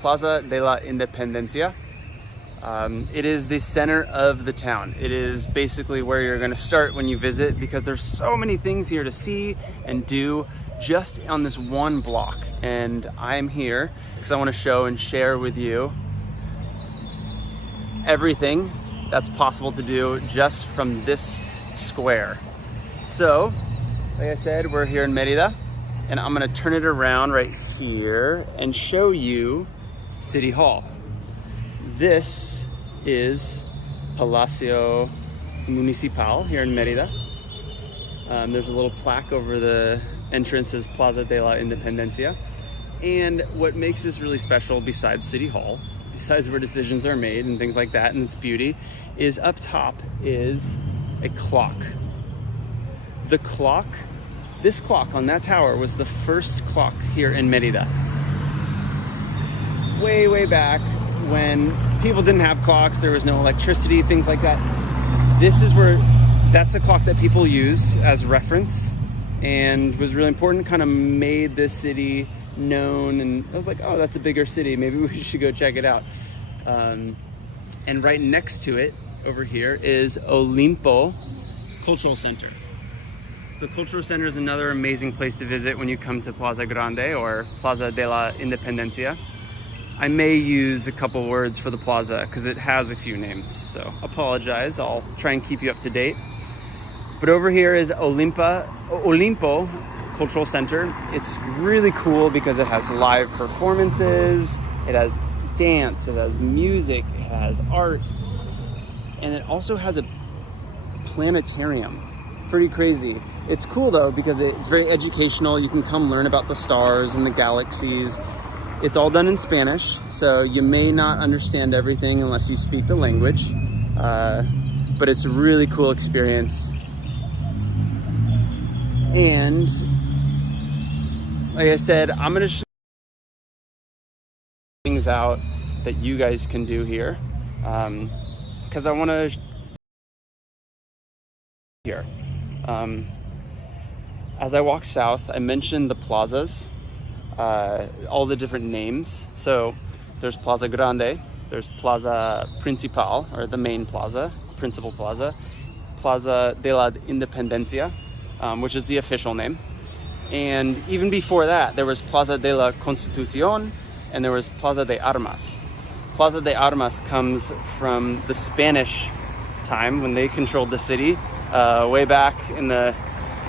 Plaza de la Independencia. It is the center of the town. It is basically where you're going to start when you visit, because there's so many things here to see and do just on this one block. And I'm here because I want to show and share with you everything that's possible to do just from this square. So, like I said, we're here in Merida, and I'm going to turn it around right here and show you City Hall. This is Palacio Municipal here in Merida. There's a little plaque over the entrance, says Plaza de la Independencia. And what makes this really special, besides City Hall, besides where decisions are made and things like that and its beauty, is up top is a clock. The clock, this clock on that tower was the first clock here in Merida. Way back when people didn't have clocks, there was no electricity, things like that. That's the clock that people use as reference and was really important, kind of made this city known. And I was like, oh, that's a bigger city, maybe we should go check it out. And right next to it over here is Olimpo Cultural Center. The Cultural Center is another amazing place to visit when you come to Plaza Grande or Plaza de la Independencia. I may use a couple words for the plaza because it has a few names, so apologize. I'll try and keep you up to date. But over here is Olimpo Cultural Center. It's really cool because it has live performances, it has dance, it has music, it has art, and it also has a planetarium. Pretty crazy. It's cool though because it's very educational. You can come learn about the stars and the galaxies. It's all done in Spanish, so you may not understand everything unless you speak the language, but it's a really cool experience. And like I said, I'm gonna show things out that you guys can do here, because I want to here. As I walk south, I mentioned the plazas. All the different names. So there's Plaza Grande, there's Plaza Principal, or the main plaza, principal plaza, Plaza de la Independencia, which is the official name. And even before that, there was Plaza de la Constitucion, and there was Plaza de Armas. Plaza de Armas comes from the Spanish time when they controlled the city, way back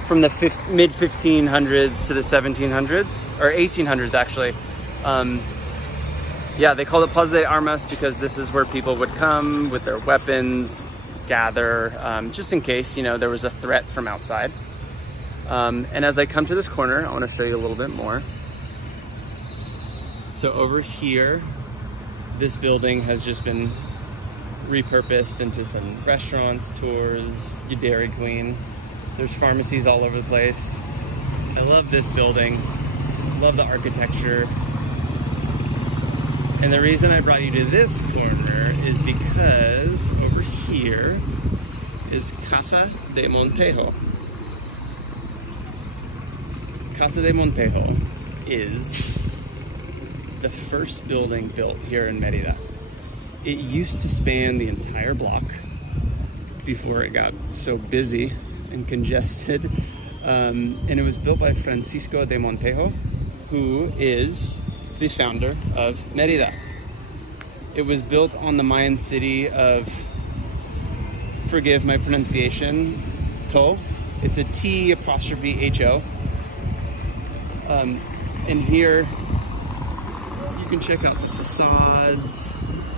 from the mid 1500s to the 1700s, or 1800s actually. Yeah, they called it Plaza de Armas because this is where people would come with their weapons, gather, just in case, there was a threat from outside. And as I come to this corner, I want to show you a little bit more. So over here, this building has just been repurposed into some restaurants, tours, your Dairy Queen. There's pharmacies all over the place. I love this building. Love the architecture. And the reason I brought you to this corner is because over here is Casa de Montejo. Casa de Montejo is the first building built here in Merida. It used to span the entire block before it got so busy and congested, and it was built by Francisco de Montejo, who is the founder of Merida. It was built on the Mayan city of, forgive my pronunciation, To. It's a T''Ho. And here you can check out the facades.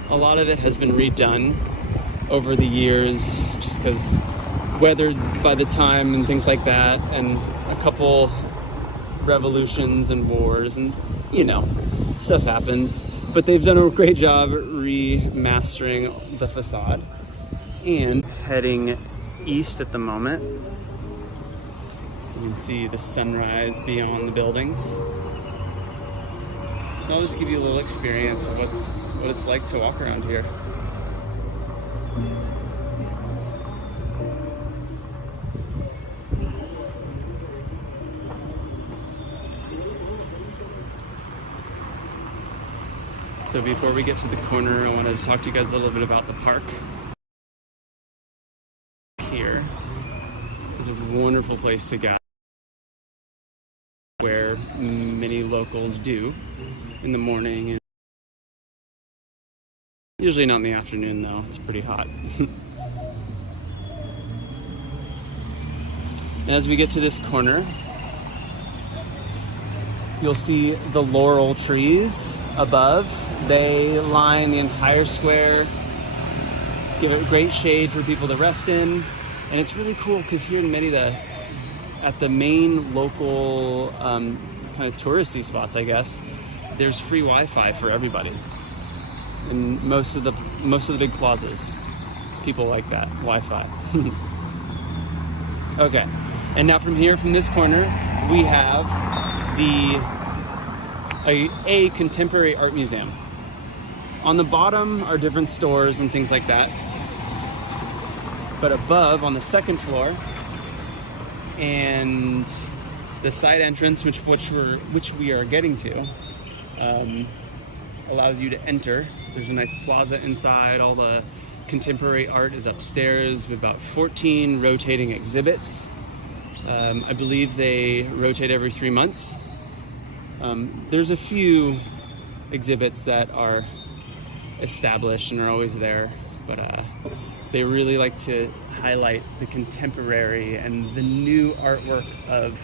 A lot of it has been redone over the years just because weathered by the time and things like that, and a couple revolutions and wars and stuff happens, but they've done a great job remastering the facade. And heading east at the moment, you can see the sunrise beyond the buildings. I'll just give you a little experience of what it's like to walk around here. So before we get to the corner, I wanted to talk to you guys a little bit about the park. Here is a wonderful place to gather, where many locals do in the morning. Usually not in the afternoon though, it's pretty hot. As we get to this corner, you'll see the laurel trees above. They line the entire square, give it great shade for people to rest in. And it's really cool because here in Merida, at the main local kind of touristy spots, I guess, there's free Wi-Fi for everybody. In most of the big plazas, people like that Wi-Fi. Okay, and now from here, from this corner, we have a contemporary art museum. On the bottom are different stores and things like that. But above, on the second floor, and the side entrance, which we are getting to, allows you to enter. There's a nice plaza inside. All the contemporary art is upstairs with about 14 rotating exhibits. I believe they rotate every 3 months. There's a few exhibits that are established and are always there, but they really like to highlight the contemporary and the new artwork of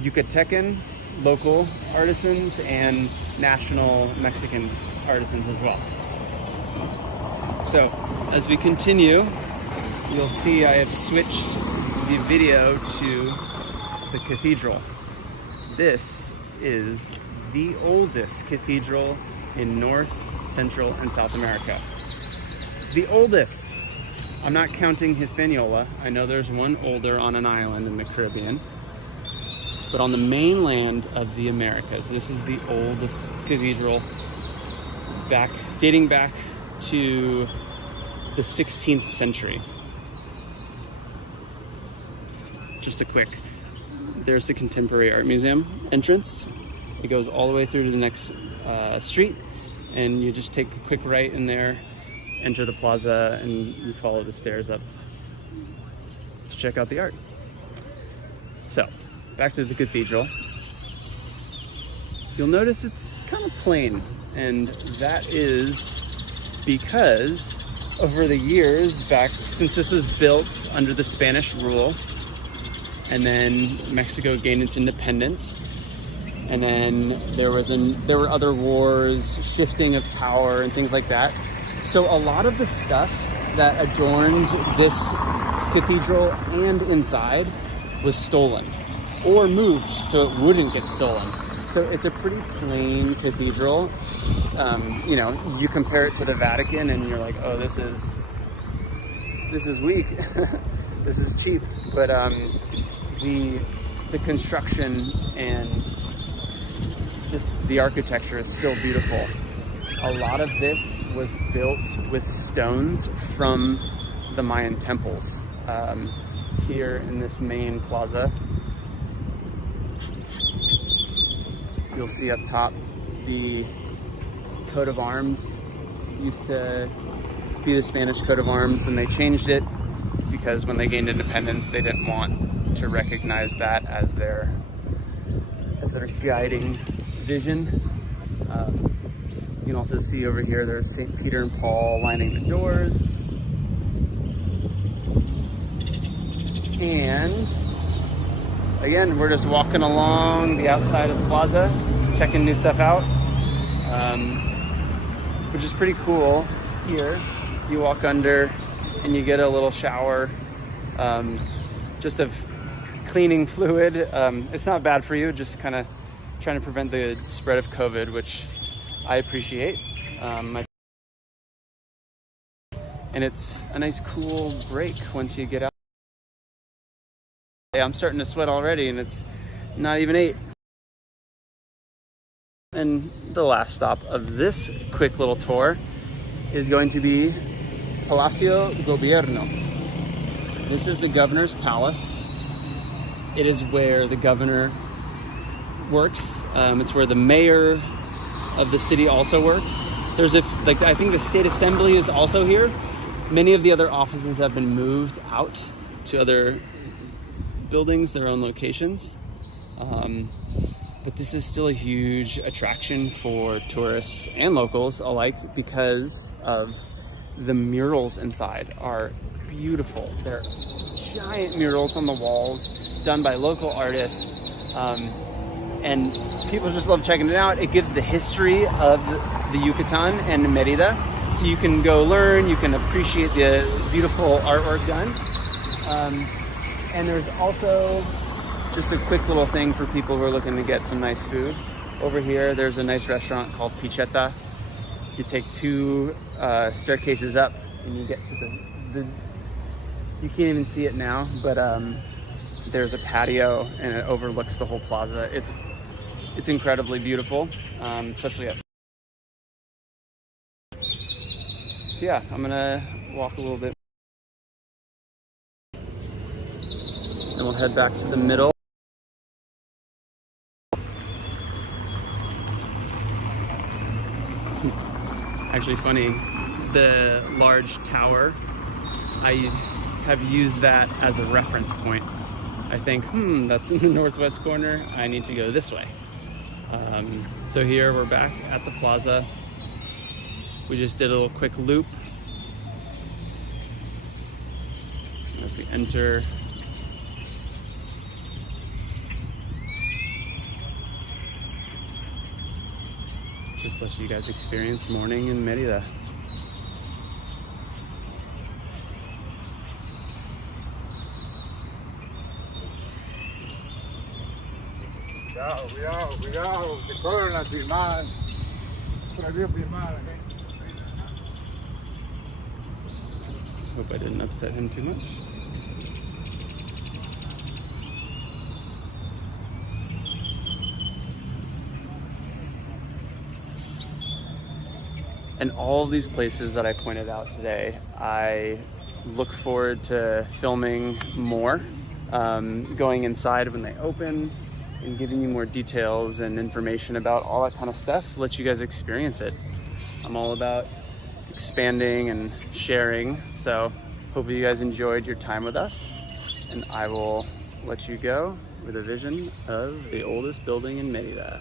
Yucatecan local artisans and national Mexican artisans as well. So as we continue, you'll see I have switched the video to the cathedral. This is the oldest cathedral in North, Central, and South America. The oldest. I'm not counting Hispaniola. I know there's one older on an island in the Caribbean. But on the mainland of the Americas, this is the oldest cathedral, dating back to the 16th century. Just a quick, there's the Contemporary Art Museum entrance. It goes all the way through to the next street, and you just take a quick right in there, enter the plaza, and you follow the stairs up to check out the art. So, back to the cathedral. You'll notice it's kind of plain, and that is because over the years back, since this was built under the Spanish rule, and then Mexico gained its independence, and then there were other wars, shifting of power, and things like that. So a lot of the stuff that adorned this cathedral and inside was stolen or moved so it wouldn't get stolen. So it's a pretty plain cathedral. You compare it to the Vatican and you're like, oh, this is weak. This is cheap. But the construction and just the architecture is still beautiful. A lot of this was built with stones from the Mayan temples. Here in this main plaza, you'll see up top the coat of arms. Used to be the Spanish coat of arms, and they changed it because when they gained independence, they didn't want to recognize that as their guiding vision. You can also see over here, there's St. Peter and Paul lining the doors. And again, we're just walking along the outside of the plaza, checking new stuff out, which is pretty cool. Here, you walk under and you get a little shower, just of cleaning fluid. It's not bad for you, just kind of trying to prevent the spread of COVID, which I appreciate. And it's a nice cool break once you get out. I'm starting to sweat already and it's not even 8. And the last stop of this quick little tour is going to be Palacio Gobierno. This is the governor's palace. It is where the governor works. It's where the mayor of the city also works. There's I think the state assembly is also here. Many of the other offices have been moved out to other buildings, their own locations. But this is still a huge attraction for tourists and locals alike because of the murals inside are beautiful. They're giant murals on the walls done by local artists. And people just love checking it out. It gives the history of the Yucatan and Merida. So you can go learn, you can appreciate the beautiful artwork done. And there's also just a quick little thing for people who are looking to get some nice food. Over here, there's a nice restaurant called Picheta. You take 2 staircases up and you get to the you can't even see it now, but there's a patio and it overlooks the whole plaza. It's incredibly beautiful, especially at. So yeah, I'm gonna walk a little bit. And we'll head back to the middle. Actually funny, the large tower, I have used that as a reference point. I think, that's in the northwest corner, I need to go this way. So here we're back at the plaza. We just did a little quick loop as we enter. Just let you guys experience morning in Merida. Cuidado, te corren las firmadas. Prohibido firmar, ¿eh? Hope I didn't upset him too much. And all of these places that I pointed out today, I look forward to filming more, going inside when they open and giving you more details and information about all that kind of stuff, let you guys experience it. I'm all about expanding and sharing, so hopefully you guys enjoyed your time with us, and I will let you go with a vision of the oldest building in Merida.